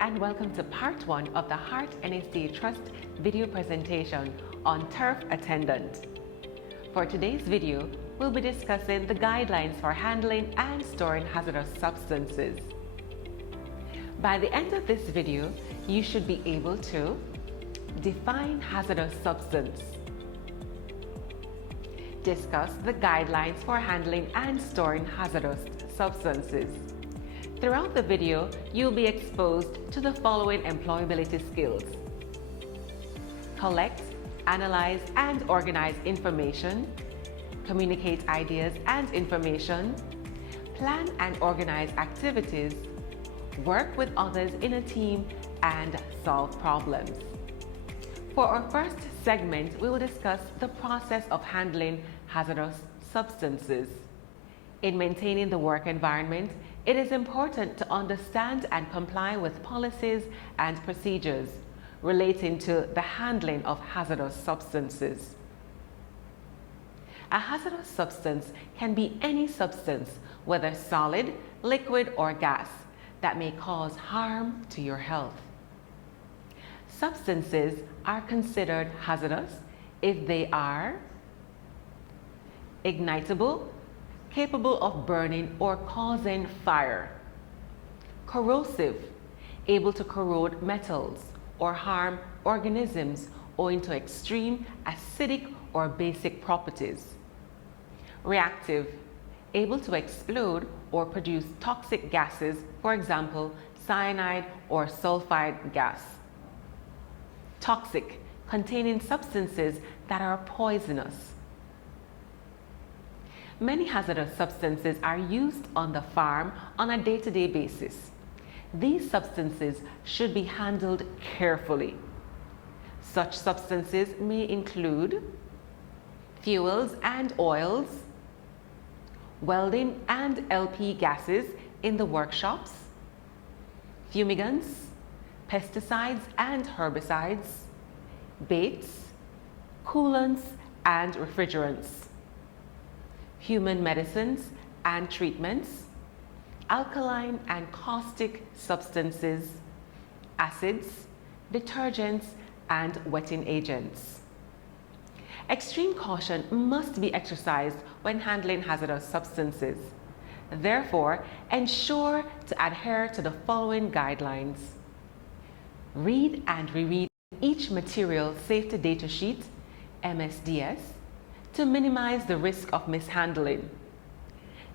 And welcome to part 1 of the HEART NSTA Trust video presentation on turf attendant. For today's video, we'll be discussing the guidelines for handling and storing hazardous substances. By the end of this video, you should be able to define hazardous substance, discuss the guidelines for handling and storing hazardous substances. Throughout the video, you'll be exposed to the following employability skills: collect, analyze, and organize information, communicate ideas and information, plan and organize activities, work with others in a team, and solve problems. For our first segment, we will discuss the process of handling hazardous substances. In maintaining the work environment, it is important to understand and comply with policies and procedures relating to the handling of hazardous substances. A hazardous substance can be any substance, whether solid, liquid, or gas, that may cause harm to your health. Substances are considered hazardous if they are ignitable, capable of burning or causing fire; corrosive, able to corrode metals or harm organisms owing to extreme acidic or basic properties; reactive, able to explode or produce toxic gases, for example, cyanide or sulfide gas; toxic, containing substances that are poisonous. Many hazardous substances are used on the farm on a day-to-day basis. These substances should be handled carefully. Such substances may include fuels and oils, welding and LP gases in the workshops, fumigants, pesticides and herbicides, baits, coolants and refrigerants, human medicines and treatments, alkaline and caustic substances, acids, detergents, and wetting agents. Extreme caution must be exercised when handling hazardous substances. Therefore, ensure to adhere to the following guidelines. Read and reread each material safety data sheet, MSDS, to minimize the risk of mishandling.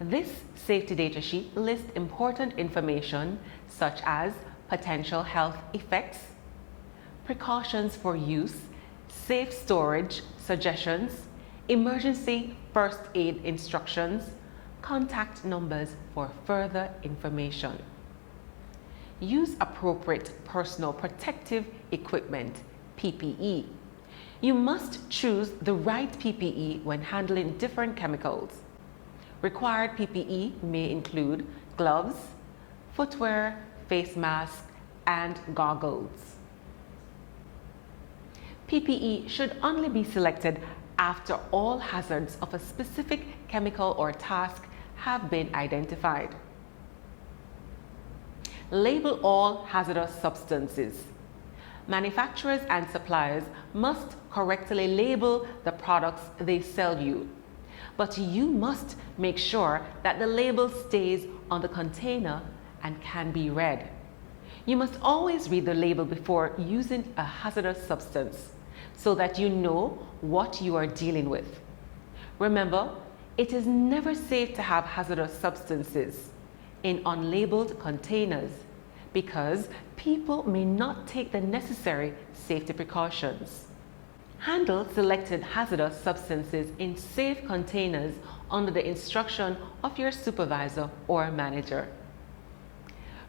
This safety data sheet lists important information such as potential health effects, precautions for use, safe storage suggestions, emergency first aid instructions, contact numbers for further information. Use appropriate personal protective equipment, PPE. You must choose the right PPE when handling different chemicals. Required PPE may include gloves, footwear, face mask, and goggles. PPE should only be selected after all hazards of a specific chemical or task have been identified. Label all hazardous substances. Manufacturers and suppliers must correctly label the products they sell you, but you must make sure that the label stays on the container and can be read. You must always read the label before using a hazardous substance so that you know what you are dealing with. Remember, it is never safe to have hazardous substances in unlabeled containers because people may not take the necessary safety precautions. Handle selected hazardous substances in safe containers under the instruction of your supervisor or manager.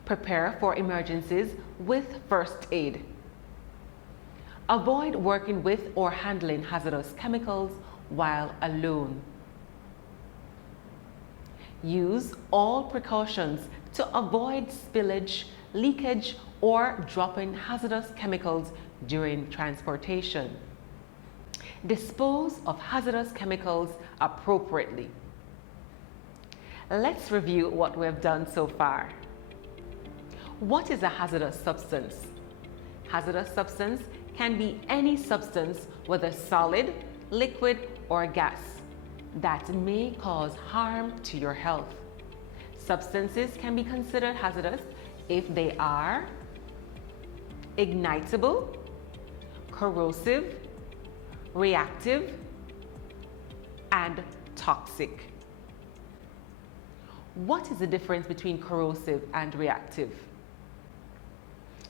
Prepare for emergencies with first aid. Avoid working with or handling hazardous chemicals while alone. Use all precautions to avoid spillage, leakage, or dropping hazardous chemicals during transportation. Dispose of hazardous chemicals appropriately. Let's review what we've done so far. What is a hazardous substance? Hazardous substance can be any substance, whether solid, liquid, or gas, that may cause harm to your health. Substances can be considered hazardous if they are ignitable, corrosive, reactive, and toxic. What is the difference between corrosive and reactive?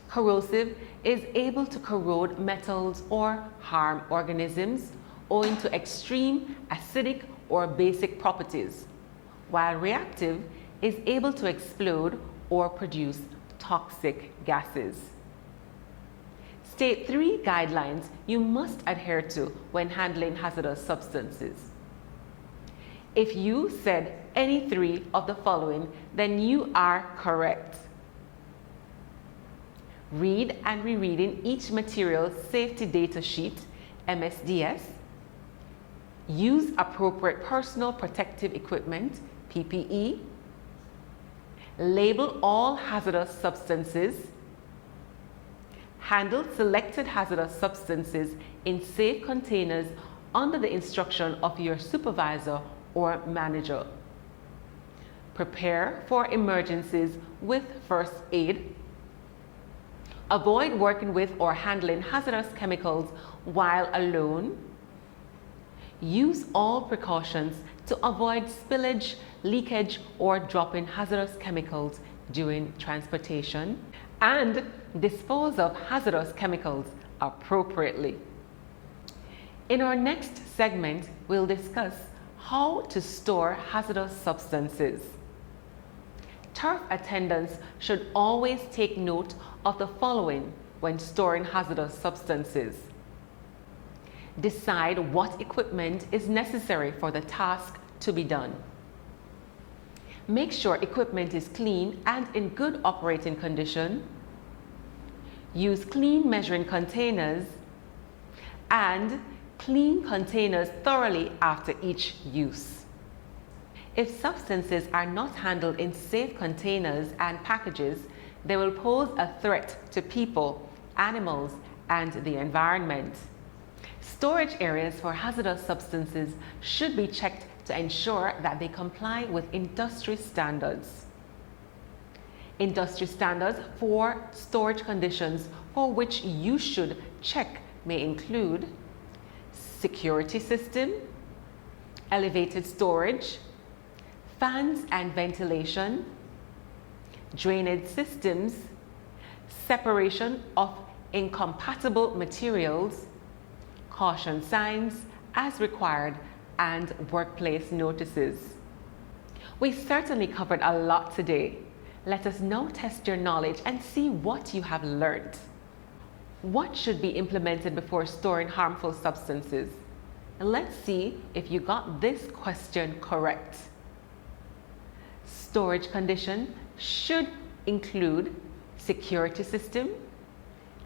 Corrosive is able to corrode metals or harm organisms owing to extreme acidic or basic properties, while reactive is able to explode or produce toxic gases. State 3 guidelines you must adhere to when handling hazardous substances. If you said any 3 of the following, then you are correct. Read and rereading each material safety data sheet, MSDS. Use appropriate personal protective equipment, PPE. Label all hazardous substances. Handle selected hazardous substances in safe containers under the instruction of your supervisor or manager. Prepare for emergencies with first aid. Avoid working with or handling hazardous chemicals while alone. Use all precautions to avoid spillage, leakage, or dropping hazardous chemicals during transportation. And dispose of hazardous chemicals appropriately. In our next segment, we'll discuss how to store hazardous substances. Turf attendants should always take note of the following when storing hazardous substances. Decide what equipment is necessary for the task to be done. Make sure equipment is clean and in good operating condition. Use clean measuring containers and clean containers thoroughly after each use. If substances are not handled in safe containers and packages, they will pose a threat to people, animals, and the environment. Storage areas for hazardous substances should be checked to ensure that they comply with industry standards. Industry standards for storage conditions for which you should check may include security system, elevated storage, fans and ventilation, drainage systems, separation of incompatible materials, caution signs as required, and workplace notices. We certainly covered a lot today. Let us now test your knowledge and see what you have learned. What should be implemented before storing harmful substances? Let's see if you got this question correct. Storage condition should include security system,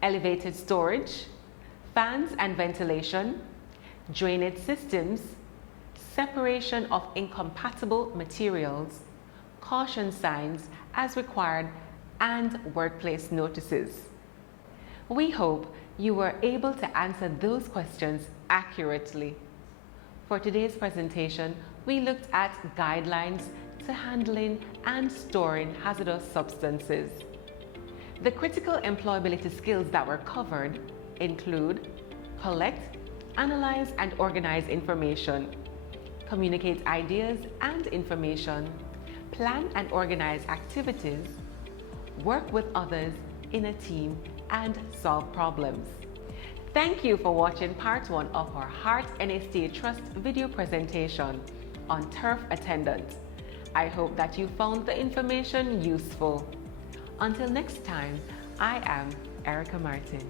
elevated storage, fans and ventilation, drainage systems, separation of incompatible materials, caution signs as required, and workplace notices. We hope you were able to answer those questions accurately. For today's presentation, we looked at guidelines to handling and storing hazardous substances. The critical employability skills that were covered include collect, analyze, and organize information, communicate ideas and information, plan and organize activities, work with others in a team, and solve problems. Thank you for watching part 1 of our Heart NSTA Trust video presentation on turf attendant. I hope that you found the information useful. Until next time, I am Erica Martin.